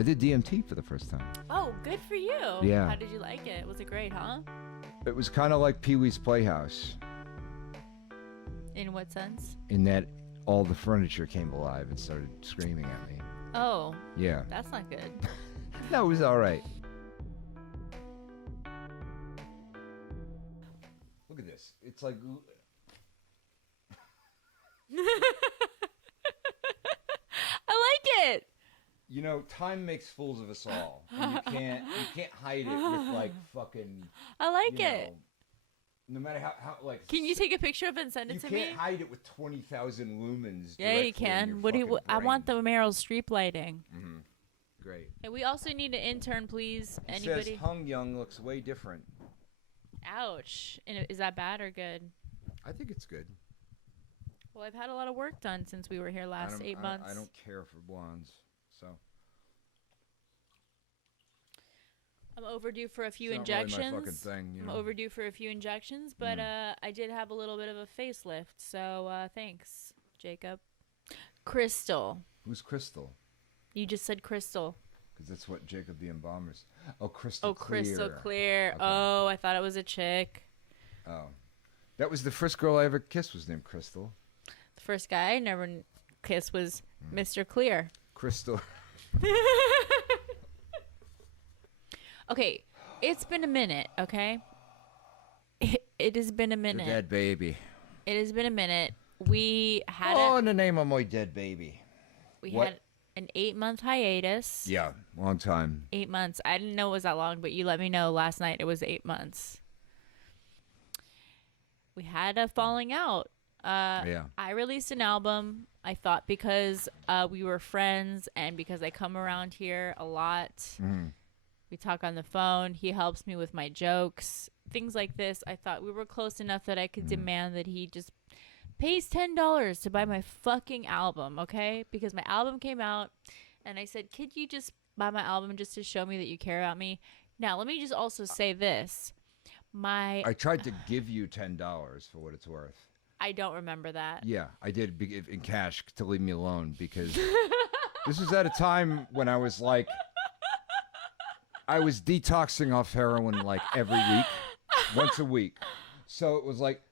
I did DMT for the first time. Oh, good for you. Yeah. How did you like it? Was it great, huh? It was kind of like Pee-wee's Playhouse In what sense? in that all the furniture came alive and started screaming at me. Oh, Yeah. that's not good. No, it was all right. Look at this. It's like... I like it. You know, time makes fools of us all. And you can't hide it with like fucking... I like it. No matter how like... Can you take a picture of it and send it to me? You can't hide it with 20,000 lumens. Yeah, you can. What do you? I want the Meryl Streep lighting. Mm-hmm. Great. And we also need an intern, please. It Anybody? says Hung Young looks way different. Ouch. And is that bad or good? I think it's good. Well, I've had a lot of work done since we were here last 8 months. I don't care for blondes, so. I'm overdue for a few It's injections. not really my fucking thing, you know? I'm overdue for a few injections, but I did have a little bit of a facelift, so thanks, Jacob. Crystal. Who's Crystal? You just said Crystal. Because that's what Jacob the Embalmer's. Oh, Crystal Clear. Oh, Crystal Clear. Okay. Oh, I thought it was a chick. Oh. That was the first girl I ever kissed was named Crystal. The first guy I never kissed was Mr. Clear. Crystal. Okay, it's been a minute, okay? It has been a minute. Your dead baby. It has been a minute. We had in the name of my dead baby. we what? had an 8-month hiatus. Yeah, long time. 8 months. I didn't know it was that long, but you let me know last night it was 8 months. We had a falling out. Yeah. I released an album. I thought because we were friends and because I come around here a lot. Mm-hmm. We talk on the phone. He helps me with my jokes. Things like this. I thought we were close enough that I could demand that he just pays $10 to buy my fucking album, okay? Because my album came out, and I said, could you just buy my album just to show me that you care about me? Now, let me just also say this. I tried to give you $10 for what it's worth. I don't remember that. Yeah, I did in cash to leave me alone because this was at a time when I was like... I was detoxing off heroin like every week, once a week. So it was like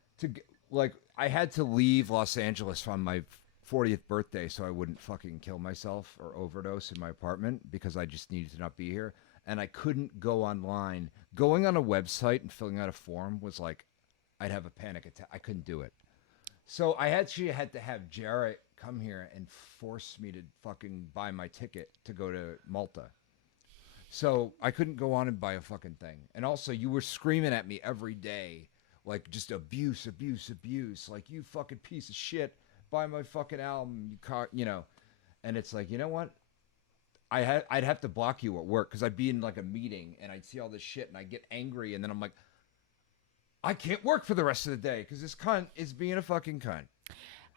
I had to leave Los Angeles on my 40th birthday so I wouldn't fucking kill myself or overdose in my apartment because I just needed to not be here. And I couldn't go online. Going on a website and filling out a form was like, I'd have a panic attack. I couldn't do it. So I actually had to have Jarrett come here and force me to fucking buy my ticket to go to Malta. So I couldn't go on and buy a fucking thing. And also, you were screaming at me every day, like just abuse, abuse, abuse. Like, you fucking piece of shit, buy my fucking album, you know. And it's like, you know what? I'd have to block you at work because I'd be in like a meeting and I'd see all this shit and I'd get angry and then I'm like, I can't work for the rest of the day because this cunt is being a fucking cunt.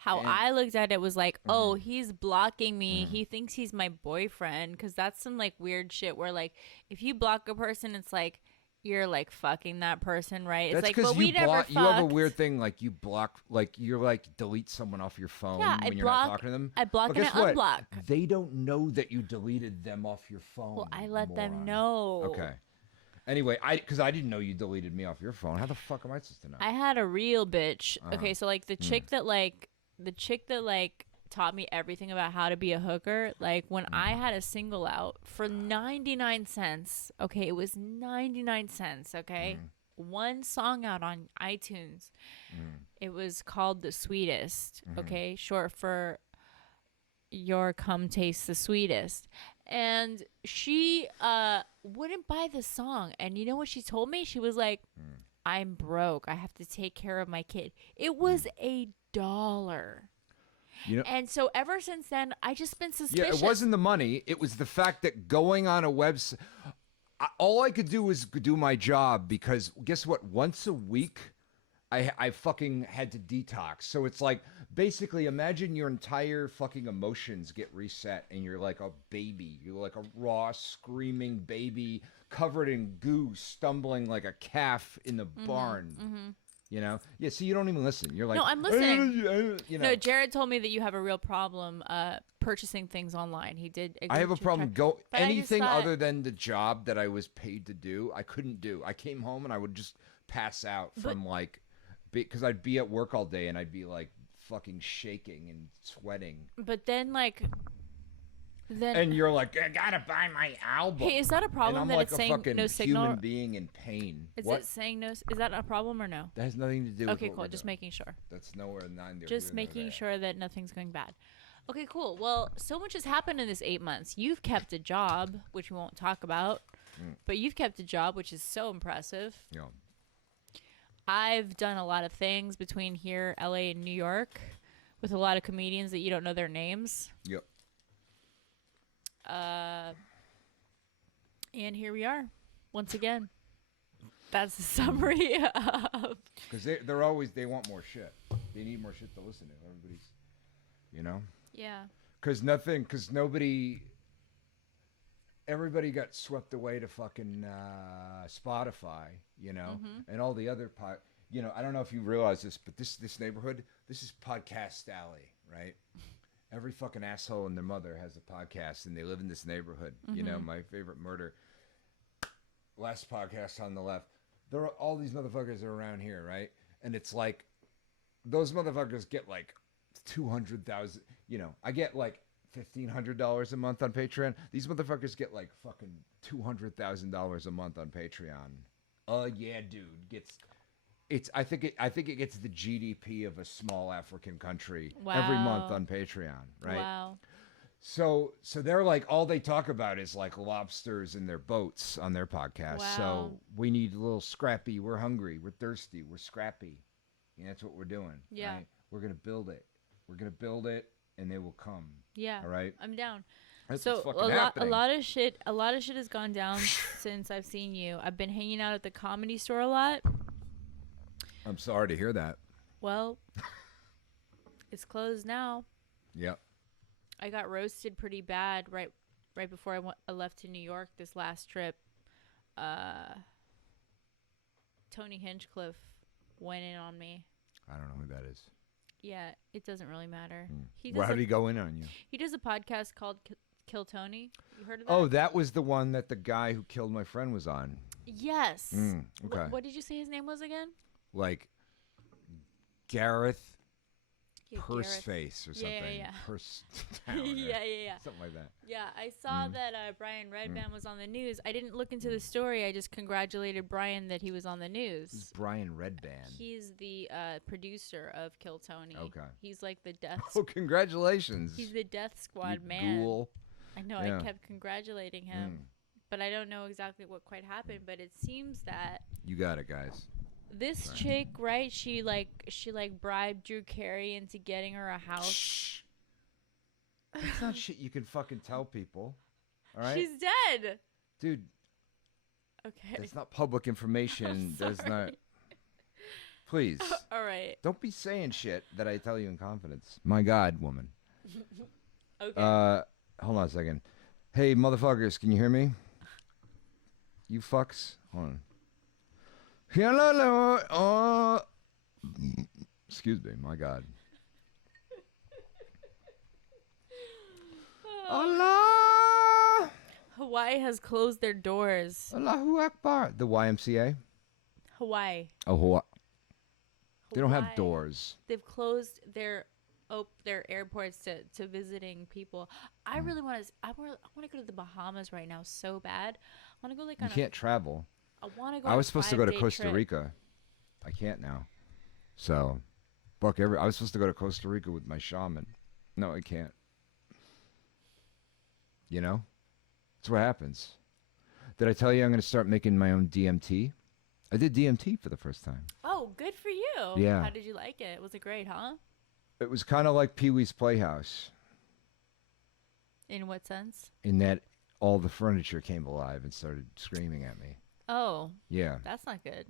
I looked at it was like, oh, he's blocking me. He thinks he's my boyfriend because that's some like weird shit where like if you block a person, it's like you're like fucking that person, right? It's That's like, but we never fucked. You have a weird thing like you block, like you're like delete someone off your phone when you're not talking to them. I block and I unblock. They don't know that you deleted them off your phone. Well, I let them know. Okay. Anyway, because I didn't know you deleted me off your phone. How the fuck am I supposed to know? I had a real bitch. Okay, so like the chick that taught me everything about how to be a hooker, like when I had a single out for 99 cents, okay, it was 99 cents, okay? One song out on iTunes. It was called The Sweetest, okay? Short for Your Cum Tastes the Sweetest. And she wouldn't buy the song. And you know what she told me? She was like, I'm broke. I have to take care of my kid. It was $1. You know, and so ever since then, I just been suspicious. Yeah, it wasn't the money. It was the fact that going on a website, all I could do was do my job because guess what? Once a week, I fucking had to detox. So it's like, basically imagine your entire fucking emotions get reset and you're like a baby. You're like a raw, screaming baby covered in goo, stumbling like a calf in the barn. You know? Yeah, see, you don't even listen. You're like, No, I'm listening. You know? No, Jared told me that you have a real problem purchasing things online. He did. I have a problem. But I just Anything thought- other than the job that I was paid to do, I couldn't do. I came home and I would just pass out from like, because I'd be at work all day and I'd be like fucking shaking and sweating. But then like, And you're like, I gotta buy my album. Hey, is that a and problem I'm that like it's a saying fucking no signal? human being in pain. Is What? it saying no? Is that a problem or no? That has nothing to do with Okay, what cool. we're Just doing. making sure. That's nowhere neither. Just here nor making there. sure that nothing's going bad. Okay, cool. Well, so much has happened in this 8 months. You've kept a job, which we won't talk about, but you've kept a job, which is so impressive. Yeah. I've done a lot of things between here, LA, and New York with a lot of comedians that you don't know their names. Yep. And here we are, once again. That's the summary of... Because they want more shit. They need more shit to listen to. Everybody's, you know? Yeah. Everybody got swept away to fucking Spotify, you know? And all the other you know, I don't know if you realize this, but this neighborhood, this is Podcast Alley, right? Every fucking asshole and their mother has a podcast, and they live in this neighborhood. You know, my favorite murder. Last podcast on the left. All these motherfuckers are around here, right? And it's like, those motherfuckers get like 200,000. You know, I get like $1,500 a month on Patreon. These motherfuckers get like fucking $200,000 a month on Patreon. Yeah, dude, I think it gets the GDP of a small African country every month Wow. on Patreon, right? Wow. So they're like, all they talk about is like lobsters in their boats on their podcast. Wow. So we need a little scrappy. We're hungry. We're thirsty. We're scrappy. And that's what we're doing. Yeah. Right? We're going to build it. We're going to build it, and they will come. Yeah. All right? I'm down. That's So what's fucking happening. a lot of shit has gone down since I've seen you. I've been hanging out at the Comedy Store a lot. I'm sorry to hear that. Well, it's closed now. Yep. I got roasted pretty bad right before I left to New York this last trip. Tony Hinchcliffe went in on me. I don't know who that is. Yeah, it doesn't really matter. Well, how did he go in on you? He does a podcast called Kill Tony. You heard of that? Oh, that was the one that the guy who killed my friend was on. Yes. Okay. What did you say his name was again? Like Gareth Yeah, Purseface or something. Yeah. Purse Town or yeah. something like that. Yeah, I saw that Brian Redband was on the news. I didn't look into the story. I just congratulated Brian that he was on the This is news. Brian Redband. He's the producer of Kill Tony. Okay. He's like the death. Oh, congratulations. He's the death squad you man. Ghoul. I know. Yeah. I kept congratulating him, but I don't know exactly what quite happened. But it seems that You got it, guys. this chick, right? She bribed Drew Carey into getting her a house. Shh. That's not shit you can fucking tell people. All right? She's dead. Dude, Okay. that's not public information. That's not. Please. All right. Don't be saying shit that I tell you in confidence. My God, woman. Okay. Hold on a second. Hey, motherfuckers, can you hear me? You fucks. Hold on. Hello. Excuse me. My God. Allah. Hawaii has closed their doors. Allahu Akbar. The YMCA? Hawaii. Oh, Hawaii. They don't have Hawaii. doors. They've closed their airports to visiting people. I really want to. I want to go to the Bahamas right now so bad. I want to go like You on can't travel. I want to go. I was supposed to go to 5-day Costa trip. Rica. I can't now. So, I was supposed to go to Costa Rica with my shaman. No, I can't. You know? That's what happens. Did I tell you I'm going to start making my own DMT? I did DMT for the first time. Oh, good for you. Yeah. How did you like it? Was it great, huh? It was kind of like Pee-wee's Playhouse In what sense? in that all the furniture came alive and started screaming at me. Oh, Yeah. that's not good.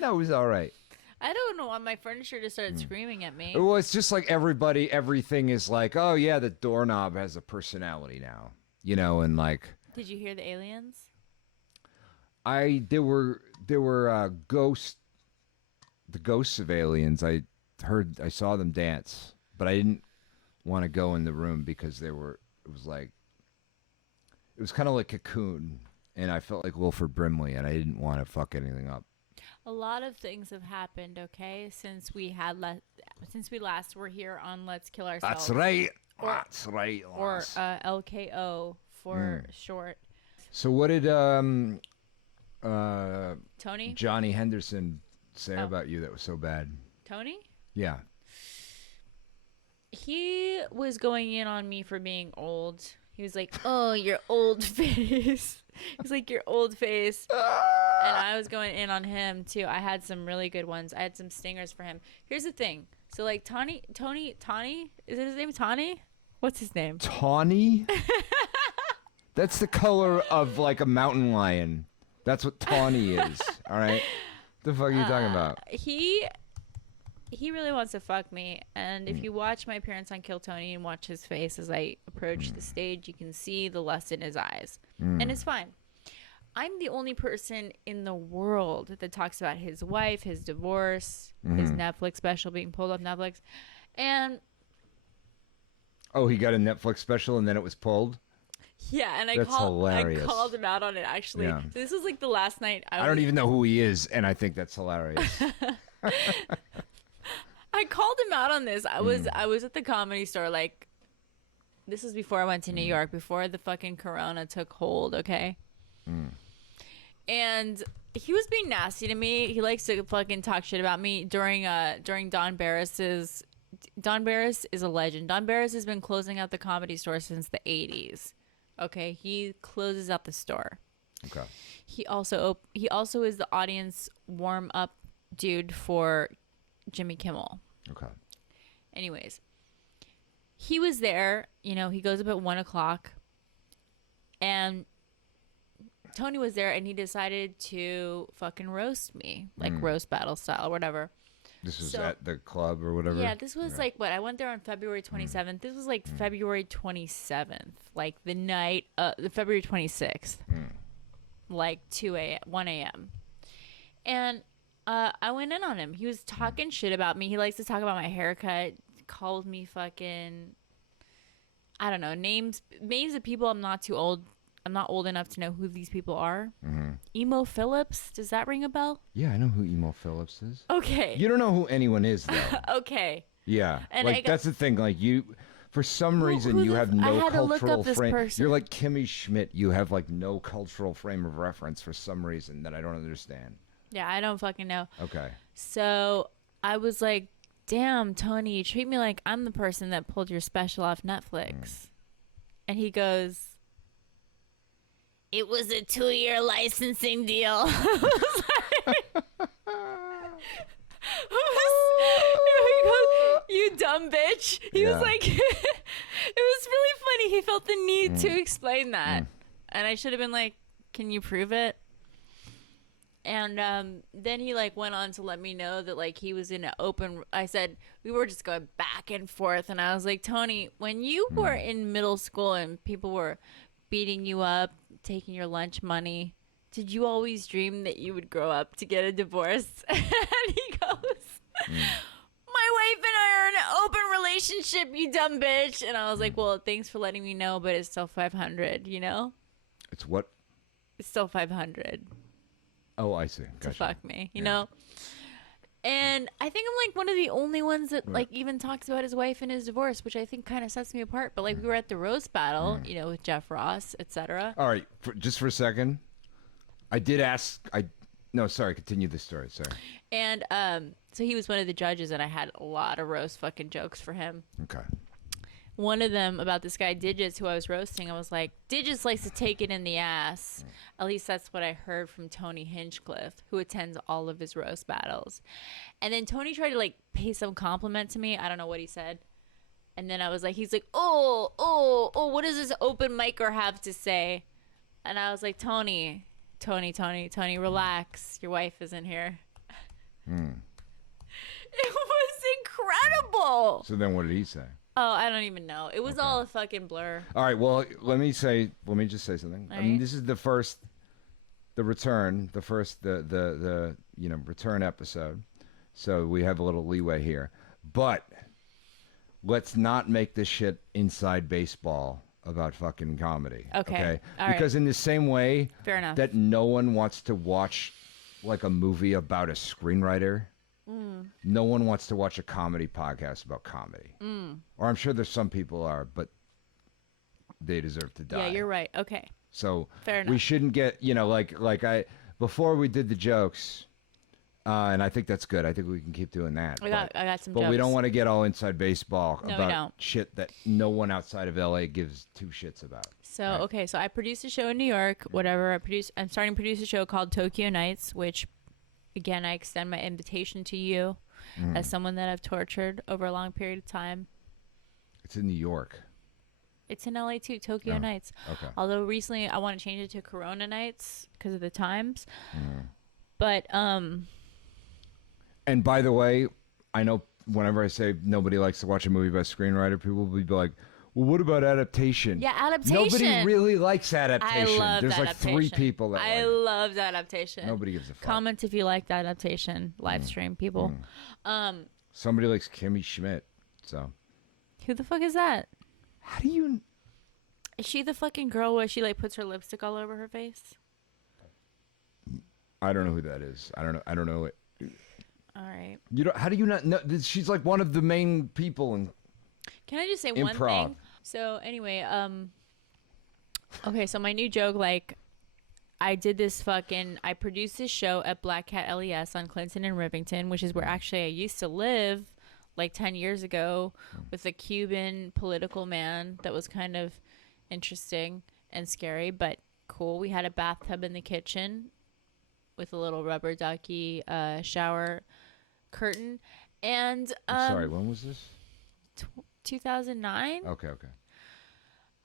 No, it was all right. I don't know why my furniture just started screaming at me. Well, it's just like everything is like, oh yeah, the doorknob has a personality now, you know, and like Did you hear the aliens? there were ghost the ghosts of aliens. I saw them dance, but I didn't want to go in the room because it was kind of like Cocoon, and I felt like Wilford Brimley, and I didn't want to fuck anything up. A lot of things have happened, okay, since we last were here on Let's Kill Ourselves. That's right. That's right. Or LKO for short. So what did Tony? Johnny Henderson say about you that was so bad? Tony? Yeah. He was going in on me for being old. He was like, "Oh, your old face." He's like, "Your old face." And I was going in on him too. I had some really good ones. I had some stingers for him. Here's the thing. So like Tawny, is it his name? Tawny? What's his name? Tawny? That's the color of like a mountain lion. That's what tawny is. All right. The fuck are you talking about? He really wants to fuck me, and if you watch my appearance on Kill Tony and watch his face as I approach the stage, you can see the lust in his eyes, and it's fine. I'm the only person in the world that talks about his wife, his divorce, his Netflix special being pulled off Netflix, and he got a Netflix special and then it was pulled. Yeah, and I That's hilarious. called him out on it actually. Yeah. So this was like the last night. I don't even know who he is, and I think that's hilarious. I called him out on this. I was at the Comedy Store, like, this was before I went to New York, before the fucking Corona took hold, okay? And he was being nasty to me. He likes to fucking talk shit about me during Don Barris's. Don Barris is a legend. Don Barris has been closing out the Comedy Store since the 80s. Okay, he closes out the store. Okay. He also is the audience warm up dude for Jimmy Kimmel. Okay. Anyways, he was there. You know, he goes up at 1:00, and Tony was there, and he decided to fucking roast me, like roast battle style or whatever. This was at the club or whatever? Yeah, this was like, what? I went there on February 27th. This was like February 27th, like the night, the February 26th, like 1 a.m. And I went in on him. He was talking shit about me. He likes to talk about my haircut. Called me fucking, I don't know, names of people I'm not old enough to know who these people are. Emo Phillips, does that ring a bell? Yeah, I know who Emo Phillips is. Okay. You don't know who anyone is, though. Okay. Yeah. And like, that's the thing. Like, you, for some reason, you have no cultural frame. You're like Kimmy Schmidt. You have, like, no cultural frame of reference for some reason that I don't understand. Yeah, I don't fucking know. Okay. So I was like, damn, Tony, you treat me like I'm the person that pulled your special off Netflix. And he goes, it was a 2-year licensing deal. He goes, you dumb bitch. He was like, it was really funny. He felt the need to explain that. And I should have been like, can you prove it? And then he like went on to let me know that like he was in an open. I said we were just going back and forth, and I was like, Tony, when you were in middle school and people were beating you up, taking your lunch money, did you always dream that you would grow up to get a divorce? And he goes, my wife and I are in an open relationship, you dumb bitch. And I was like, well, thanks for letting me know, but it's still 500, you know? It's what? It's still 500. Oh, I see. Gotcha. To fuck me, you know? And I think I'm like one of the only ones that like even talks about his wife and his divorce, which I think kind of sets me apart. But like we were at the roast battle, you know, with Jeff Ross, etc. All right, just for a second, I did ask. No, sorry. Continue the story. Sorry. And so he was one of the judges, and I had a lot of roast fucking jokes for him. Okay. One of them about this guy Digits, who I was roasting. I was like, Digits likes to take it in the ass. At least that's what I heard from Tony Hinchcliffe, who attends all of his roast battles. And then Tony tried to like pay some compliment to me. I don't know what he said. And then I was like, he's like, oh, what does this open micer have to say? And I was like, Tony, relax. Your wife isn't here. It was incredible. So then what did he say? Oh, I don't even know. It was all a fucking blur. All right. Well, let me just say something. I mean, this is the return episode. So we have a little leeway here. But let's not make this shit inside baseball about fucking comedy. Okay. All right. Because in the same way Fair enough. that no one wants to watch like a movie about a screenwriter, no one wants to watch a comedy podcast about comedy. Or I'm sure there's some people are, but they deserve to die. Yeah, you're right. Okay. So Fair enough. we shouldn't get, like I before we did the jokes, and I think that's good. I think we can keep doing that. I got some But jokes. we don't want to get all inside baseball No, we about don't. shit that no one outside of LA gives two shits about. So, Right. okay, so I produced a show in New York, whatever. I'm starting to produce a show called Tokyo Nights, which, again, I extend my invitation to you as someone that I've tortured over a long period of time. It's in New York. It's in LA too, Tokyo Oh, Nights. okay. Although recently I want to change it to Corona Nights because of the times. But, And by the way, I know whenever I say nobody likes to watch a movie by a screenwriter, people will be like, well, what about adaptation? yeah, adaptation. Nobody really likes I adaptation. love There's like adaptation. 3 people that I like it. love adaptation. Nobody gives a fuck. Comment if you like the adaptation. Live stream, people. Somebody likes Kimmy Schmidt. So Who the fuck is that? how do you? Is she the fucking girl where she like puts her lipstick all over her face? I don't know who that is. I don't know it. All right. You don't. How do you not know? She's like one of the main people in. Can I just say one Improv. thing? So anyway, okay, so my new joke, like, I produced this show at Black Cat LES on Clinton and Rivington, which is where actually I used to live like 10 years ago with a Cuban political man that was kind of interesting and scary, but cool. We had a bathtub in the kitchen with a little rubber ducky shower curtain. And I'm sorry. When was this? 2009. Okay.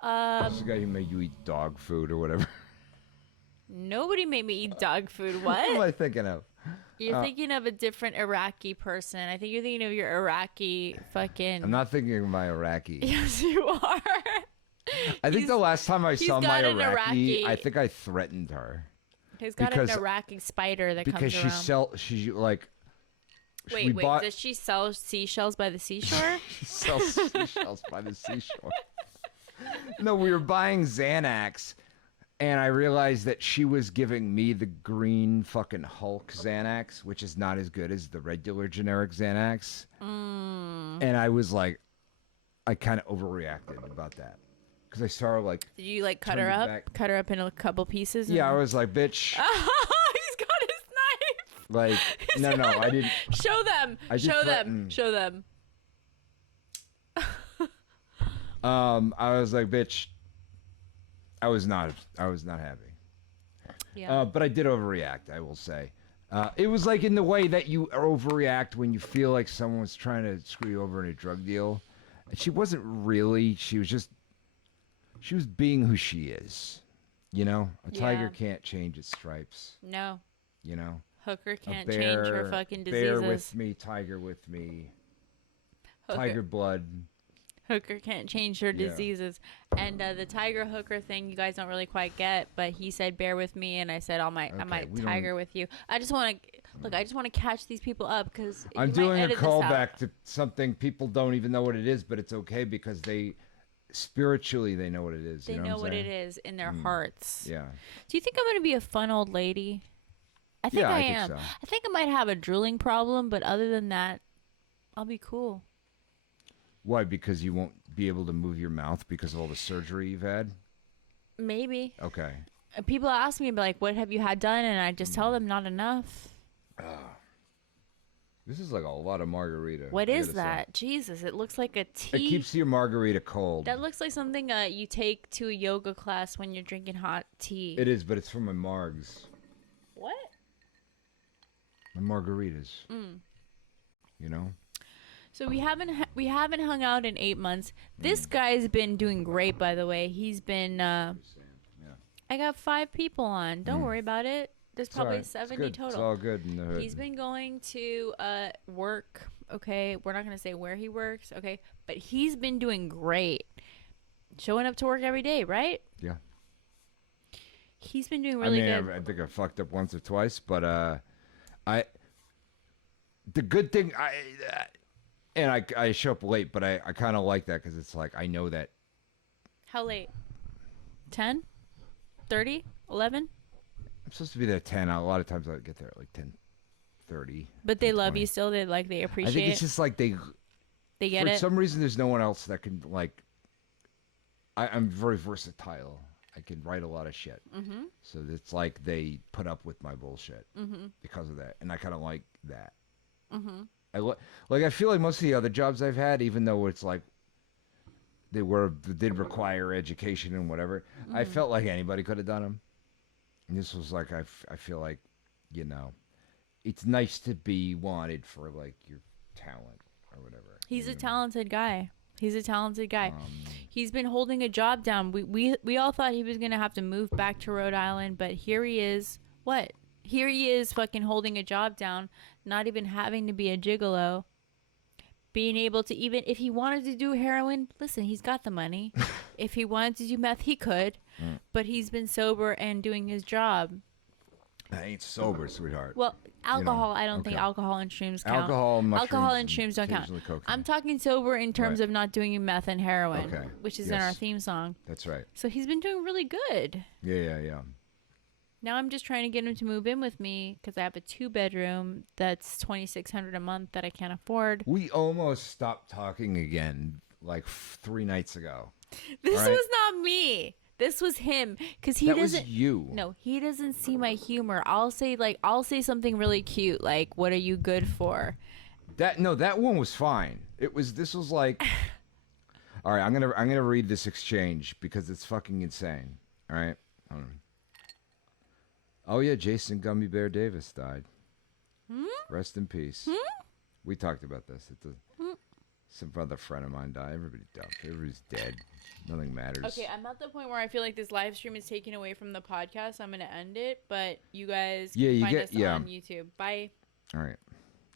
This is the guy who made you eat dog food or whatever. Nobody made me eat dog food. What am What? I thinking of? You're thinking of a different Iraqi person. I think you're thinking of your Iraqi fucking. I'm not thinking of my Iraqi. Yes, you are. I think the last time I saw my got an Iraqi, Iraqi. I think I threatened her He's got because- an Iraqi spider that because comes around. she like. Wait, does she sell seashells by the seashore? She sells seashells by the seashore. No, we were buying Xanax, and I realized that she was giving me the green fucking Hulk Xanax, which is not as good as the regular generic Xanax. And I was like, I kind of overreacted about that. Because I saw her like, Did you like cut Turn her it up? back. Cut her up in a couple pieces? yeah, I was like, bitch. He's got his knife. Like, no, I didn't. Show them. I did Show them. threaten. Show them. I was like, bitch. I was not happy. Yeah. But I did overreact, I will say. It was like in the way that you overreact when you feel like someone's trying to screw you over in a drug deal. She wasn't really. She was being who she is. You know? A tiger Yeah. can't change its stripes. No. You know? Hooker A can't bear, change her fucking diseases. Bear with me, tiger with me. Hooker. Tiger blood. Hooker can't change her Yeah. diseases. And the tiger hooker thing you guys don't really quite get, but he said bear with me and I said I might we don't- tiger with you. I just want to catch these people up cuz I'm doing a callback to something people don't even know what it is, but it's okay because they spiritually they know what it is. They you know what what I'm it saying? is in their hearts. Yeah. Do you think I'm going to be a fun old lady? I think Yeah, I I think am. so. I think I might have a drooling problem, but other than that, I'll be cool. Why? Because you won't be able to move your mouth because of all the surgery you've had? Maybe. Okay. People ask me like, "What have you had done?" and I just tell them not enough. This is like a lot of margarita. What I is gotta say. that? Jesus, it looks like a It tea. keeps your margarita cold. That looks like something you take to a yoga class when you're drinking hot tea. It is, but it's from my margs. What? My margaritas. You know? So we haven't hung out in 8 months. This guy's been doing great, by the way. He's been. Yeah. I got 5 people on. Don't worry about it. There's It's all probably right. It's 70 good. total. It's all good in the hood. He's been going to work. Okay, we're not gonna say where he works. Okay, but he's been doing great, showing up to work every day. Right? Yeah. He's been doing really good. I think I fucked up once or twice, but the good thing, I show up late, but I kind of like that because it's like I know that. How late? 10? 30? 11? I'm supposed to be there at 10. A lot of times I get there at like 10:30. But they love you still. They appreciate. I think it's just like they get it. For some reason, there's no one else that can like. I'm very versatile. I can write a lot of shit. Mm-hmm. So it's like they put up with my bullshit because of that, and I kind of like that. Mm-hmm. I feel like most of the other jobs I've had, even though it's like they did require education and whatever, I felt like anybody could have done them. And this was like I feel like, it's nice to be wanted for like your talent or whatever. He's a talented guy. He's been holding a job down. We all thought he was going to have to move back to Rhode Island, but here he is. What? Here he is fucking holding a job down, not even having to be a gigolo. Being able to, even if he wanted to do heroin, listen, he's got the money. If he wanted to do meth, he could. But he's been sober and doing his job. I ain't sober, sweetheart. Well, alcohol, I don't think alcohol and shrooms count. Alcohol and shrooms don't count. Cocaine. I'm talking sober in terms of not doing meth and heroin, which is in our theme song. That's right. So he's been doing really good. Yeah. Now I'm just trying to get him to move in with me because I have a 2-bedroom that's $2,600 a month that I can't afford. We almost stopped talking again like 3 nights ago. This was not me. This was him because he doesn't. That was you. No, he doesn't see my humor. I'll say something really cute like, "What are you good for?" That one was fine. This was like, all right. I'm gonna read this exchange because it's fucking insane. All right. Oh yeah, Jason Gummy Bear Davis died. Rest in peace. We talked about this. Some other friend of mine died. Everybody's dead. Nothing matters. Okay, I'm at the point where I feel like this live stream is taken away from the podcast. So I'm gonna end it, but you guys can find us on YouTube. Bye. All right.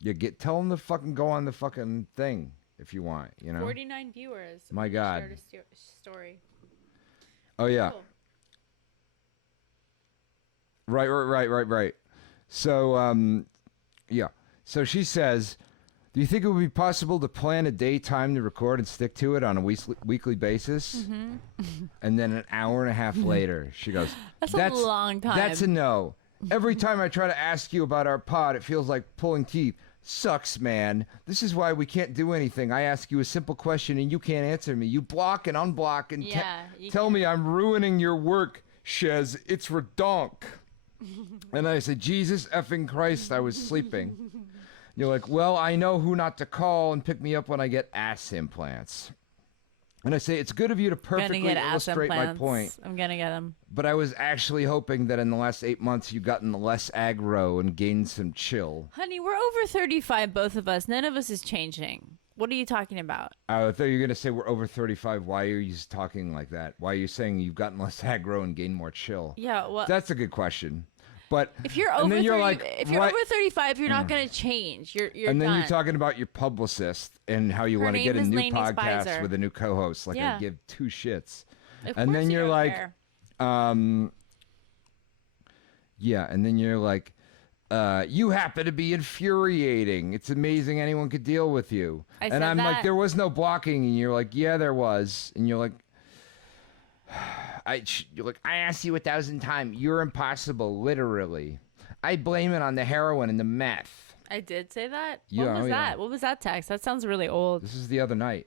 Yeah, tell them to fucking go on the fucking thing if you want. 49 viewers. My God. Shared a story. Oh yeah. Cool. Right. So yeah. So she says, do you think it would be possible to plan a day, time to record and stick to it on a weekly basis? Mm-hmm. And then an hour and a half later, she goes, That's a long time. That's a no. Every time I try to ask you about our pod, it feels like pulling teeth. Sucks, man. This is why we can't do anything. I ask you a simple question and you can't answer me. You block and unblock and tell me I'm ruining your work, Shez. It's redonk. And I said, Jesus effing Christ, I was sleeping. You're like, well, I know who not to call and pick me up when I get ass implants. And I say, it's good of you to perfectly illustrate my point. I'm going to get them. But I was actually hoping that in the last 8 months you've gotten less aggro and gained some chill. Honey, we're over 35, both of us. None of us is changing. What are you talking about? I thought you were going to say we're over 35. Why are you talking like that? Why are you saying you've gotten less aggro and gained more chill? Yeah, well, that's a good question. But if you're over 30, over 35, you're not going to change. You're and then done. You're talking about your publicist and how you want to get a new podcast with a new co-host. Like I give 2 shits. And then you're like, yeah. And then you're like, you happen to be infuriating. It's amazing anyone could deal with you. I'm like, there was no blocking, and you're like, yeah, there was, and you're like. I asked you 1,000 times. You're impossible, literally. I blame it on the heroin and the meth. I did say that? Yeah, what was that? Yeah. What was that text? That sounds really old. This is the other night.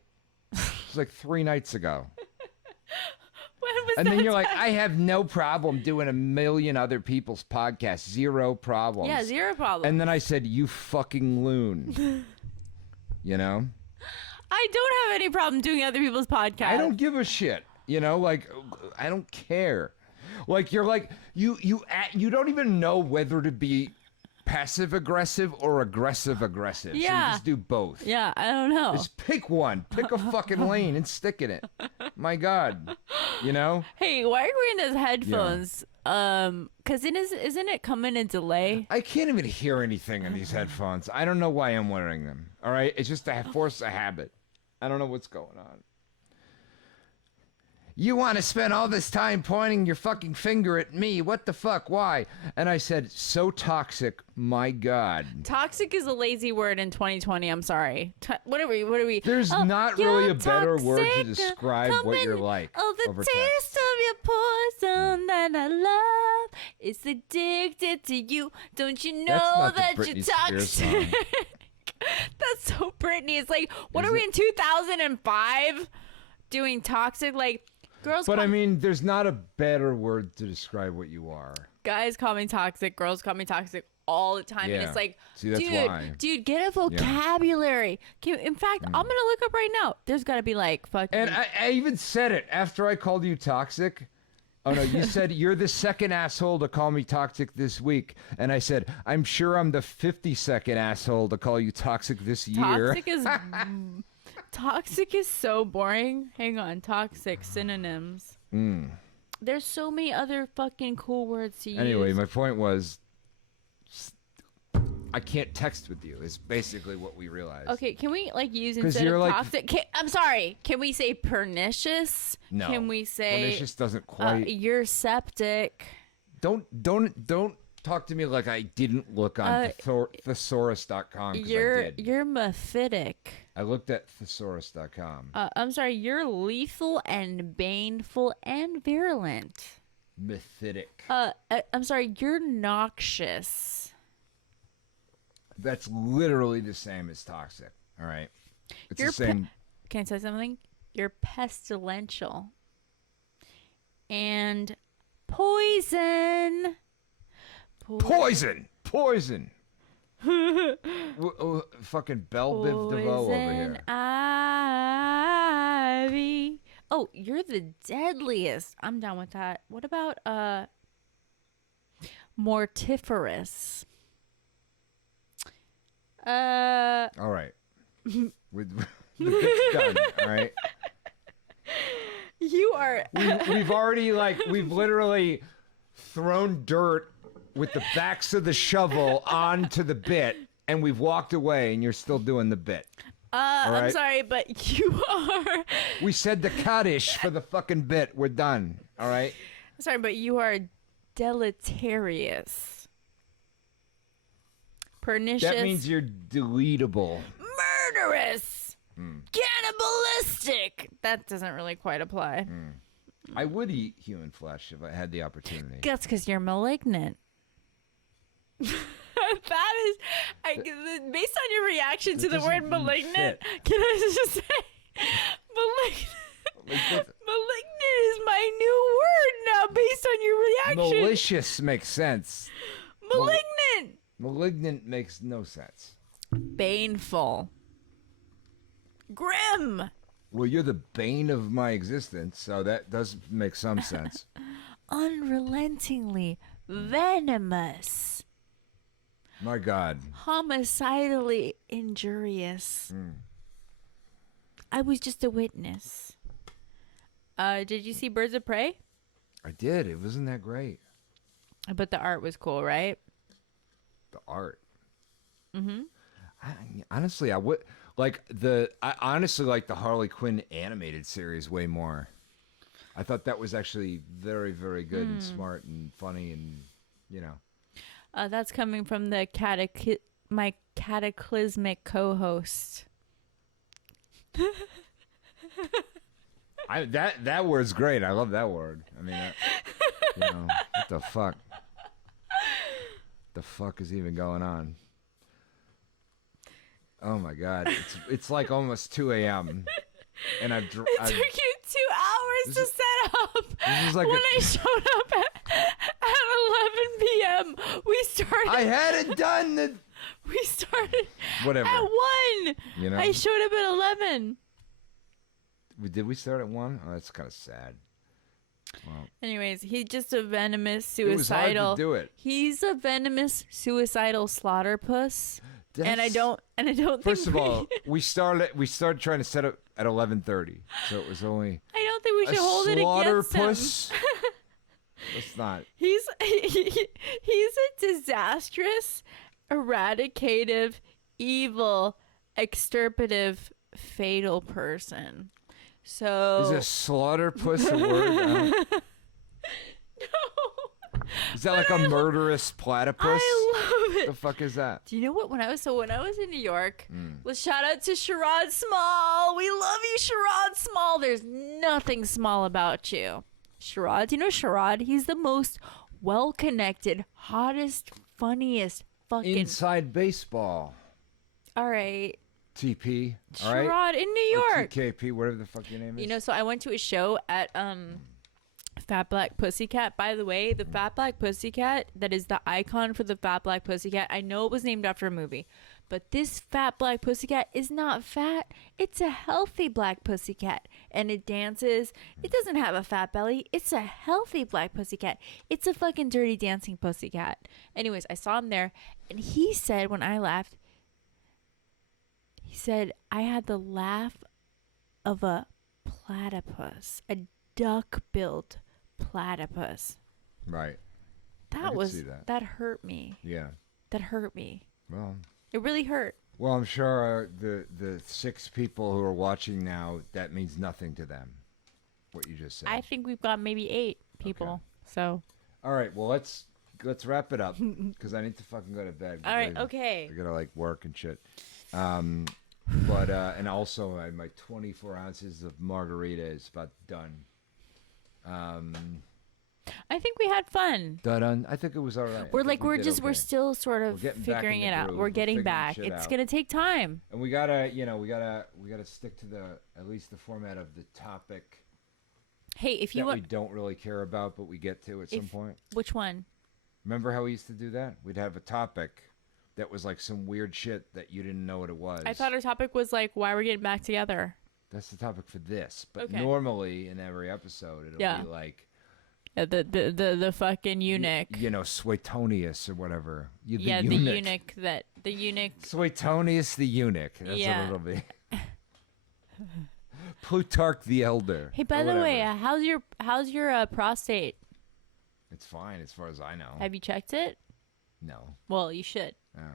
It was like 3 nights ago. When was and that then you're text? like, I have no problem doing 1 million other people's podcasts. 0 problems. Yeah, 0 problems. And then I said, you fucking loon. I don't have any problem doing other people's podcasts. I don't give a shit. I don't care. Like, you're like, you don't even know whether to be passive aggressive or aggressive aggressive. Yeah. So you just do both. Yeah, I don't know. Just pick one. Pick a fucking lane and stick in it. My God. Hey, why are you wearing those headphones? Because isn't it coming in delay? I can't even hear anything in these headphones. I don't know why I'm wearing them. All right? It's just a force of habit. I don't know what's going on. you want to spend all this time pointing your fucking finger at me. What the fuck? Why? And I said, so toxic. My God. Toxic is a lazy word in 2020. I'm sorry. What are we? There's not really a better word to toxic, describe what you're like. Oh, the over taste text. of your poison that I love is addicted to you. Don't you know That's not that the you're Britney Spears song. toxic? That's so Britney. It's like, what Is are we it? in 2005 doing toxic? Like, girls But call I mean, there's not a better word to describe what you are. guys call me toxic, girls call me toxic all the time. And Yeah. it's like, See, that's dude, why. dude, get a vocabulary. In fact, I'm going to look up right now. There's got to be like fucking. And I even said it after I called you toxic. Oh, no, you said you're the second asshole to call me toxic this week. And I said, I'm sure I'm the 52nd asshole to call you toxic this year. Toxic is so boring. Hang on. Toxic synonyms. There's so many other fucking cool words to use. Anyway, my point was, I can't text with you is basically what we realized. Okay, can we like use 'Cause instead you're of like- toxic? I'm sorry. Can we say pernicious? No. Can we say Pernicious doesn't quite. you're septic? Don't talk to me like I didn't look on thesaurus.com because I did. You're mephitic. I looked at thesaurus.com. I'm sorry. You're lethal and baneful and virulent. Mephitic. I'm sorry. You're noxious. That's literally the same as toxic. All right. It's You're the same. Can I say something? You're pestilential. And poison. Poison. Fucking Belle Biv DeVoe over here. Poison ivy. Oh, you're the deadliest. I'm down with that. What about mortiferous? All right. The bit's done. All right. You are. We've already we've literally thrown dirt with the backs of the shovel onto the bit, and we've walked away, and you're still doing the bit. I'm right. sorry, but you are. We said the Kaddish for the fucking bit. We're done. All right. Sorry, but you are deleterious. Pernicious. That means you're deletable. Murderous. Cannibalistic. That doesn't really quite apply. I would eat human flesh if I had the opportunity. That's because you're malignant. That is, based on your reaction to the doesn't word mean malignant, shit. can I just say, malignant is my new word now based on your reaction. Malicious makes sense. Malignant. Malignant makes no sense. Baneful. Grim. Well, you're the bane of my existence, so that does make some sense. Unrelentingly venomous. My God. Homicidally injurious. I was just a witness. Did you see Birds of Prey? I did. It wasn't that great. But the art was cool, right? The art. Honestly, I would like I honestly like the Harley Quinn animated series way more. I thought that was actually very, very good and smart and funny and That's coming from the my cataclysmic co-host. That word's great. I love that word. I mean, what the fuck? The fuck is even going on? Oh my God! It's like almost 2 a.m. and It took you 2 hours to set up. This is like when I showed up at 11 p.m., we started. I hadn't done the. We started Whatever. at 1. I showed up at 11. Did we start at 1? Oh, that's kind of sad. Well, Anyways, he's just a venomous it was hard suicidal. to do it. He's a venomous suicidal slaughterpuss. And I don't think First of all, we started trying to set up at 11:30, so it was only I don't think we should hold it against him. slaughterpuss. Let's not. He's a disastrous, eradicative, evil, extirpative, fatal person. So Is a slaughterpuss a word? no. Is that like a murderous platypus? I love The it. fuck is that? Do you know what? When I was in New York, let's shout out to Sherrod Small. We love you, Sherrod Small. There's nothing small about you, Sherrod. Do you know Sherrod? He's the most well-connected, hottest, funniest fucking. Inside Baseball. All right, TP. All right. Sherrod in New Or York. TKP, whatever the fuck your name is. You know, so I went to a show at Fat Black Pussycat. By the way, the Fat Black Pussycat, that is the icon for the Fat Black Pussycat. I know it was named after a movie, but this Fat Black Pussycat is not fat. It's a healthy black pussycat, and it dances. It doesn't have a fat belly. It's a healthy black pussycat. It's a fucking dirty dancing pussycat. Anyways, I saw him there, and he said when I laughed, he said, I had the laugh of a platypus, a duck-billed platypus. Right. That could was see that. that hurt me. Yeah. That hurt me. Well, It really hurt. well, I'm sure the 6 people who are watching now, that means nothing to them. What you just said. I think we've got maybe 8 people. Okay. So, All right. Well, let's wrap it up because I need to fucking go to bed. all right, okay. I gotta like work and shit. But and also my 24 ounces of margarita is about done. I think we had fun. Done. I think it was all right. We're I think we did we're okay. still sort of We're getting back figuring in it the out. groove. We're We're getting figuring back. shit It's out. gonna take time. And we gotta stick to at least the format of the topic Hey, if you that we want, don't really care about, but we get to at some point. which one? Remember how we used to do that? We'd have a topic that was like some weird shit that you didn't know what it was. I thought our topic was like why we're getting back together. That's the topic for this. But Okay. normally in every episode it'll Yeah. be like The fucking eunuch. you know, Suetonius or whatever. The Yeah, eunuch. the eunuch. Suetonius the eunuch. That's Yeah. what it'll be. Plutarch the elder. Hey, by or the way, whatever. how's your prostate? It's fine as far as I know. Have you checked it? No. Well, you should. Yeah.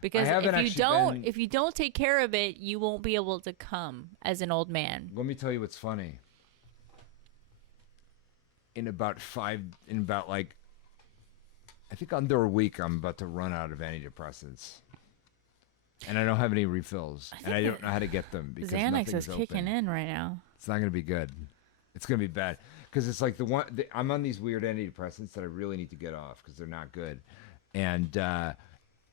Because haven't actually if you don't take care of it, you won't be able to come as an old man. Let me tell you what's funny. In about like I think under a week I'm about to run out of antidepressants. And I don't have any refills. And I don't know how to get them because Xanax nothing's is kicking open. in right now. It's not going to be good. It's going to be bad because it's like I'm on these weird antidepressants that I really need to get off because they're not good. And the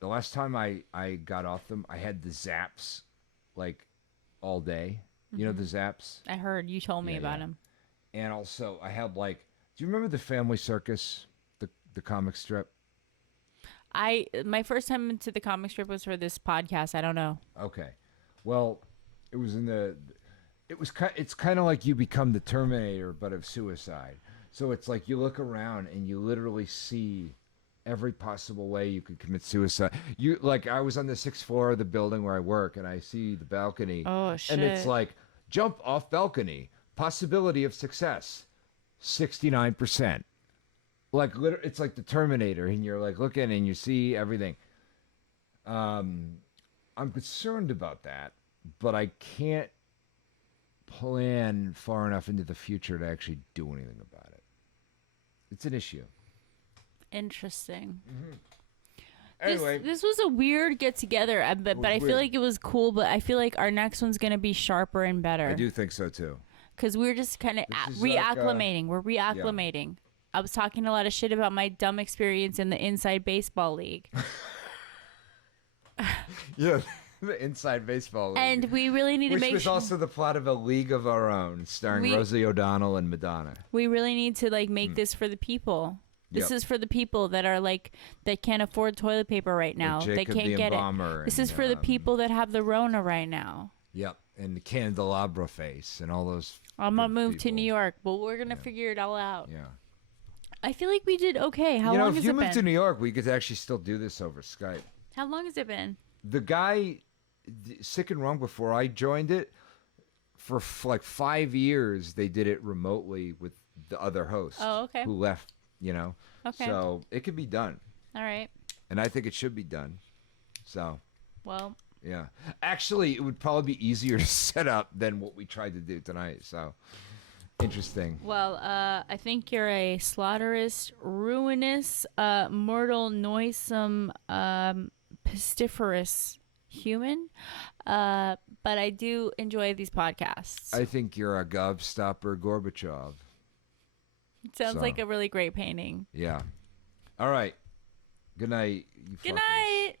last time I got off them, I had the zaps like all day. You know the zaps? I heard you told me Yeah, about yeah. him. And also I had like, do you remember the Family Circus, the comic strip? My first time into the comic strip was for this podcast. I don't know. Okay. Well, it was it's kind of like you become the Terminator, but of suicide. So it's like you look around and you literally see every possible way you could commit suicide. I was on the 6th floor of the building where I work and I see the balcony. Oh, shit. And it's like, jump off balcony, possibility of success, 69%. Like it's like the Terminator, and you're like looking and you see everything. I'm concerned about that, but I can't plan far enough into the future to actually do anything about it. It's an issue. Interesting. Anyway, This was a weird get together, but I feel weird. like it was cool. But I feel like our next one's gonna be sharper and better. I do think so too. Because we're just kind of This is like, reacclimating. We're reacclimating. I was talking a lot of shit about my dumb experience in the Inside Baseball League. Yeah, the Inside Baseball League. And we really need to Which make was sure also the plot of A League of Our Own, starring Rosie O'Donnell and Madonna. we really need to like make this for the people. This Yep. is for the people that are like that can't afford toilet paper right now. They Jacob can't the get it. Embalmer This and, is for the people that have the Rona right now. Yep, and the Candelabra Face and all those. I'm gonna good move to people. New York, but we're gonna figure it all out. Yeah. I feel like we did okay. How you know, long if has you it moved been? to New York, we could actually still do this over Skype. How long has it been? The guy, Sick and Wrong, before I joined it, for like 5 years, they did it remotely with the other host. Oh, okay. Who left, you know. Okay. So it could be done. All right. And I think it should be done. So. Well, Yeah. Actually, it would probably be easier to set up than what we tried to do tonight. So, interesting. Well, I think you're a slaughterous, ruinous, mortal, noisome, pestiferous human. But I do enjoy these podcasts. I think you're a gobstopper Gorbachev. Sounds so. like a really great painting. Yeah. All right. Good night. You Good fuckers. night.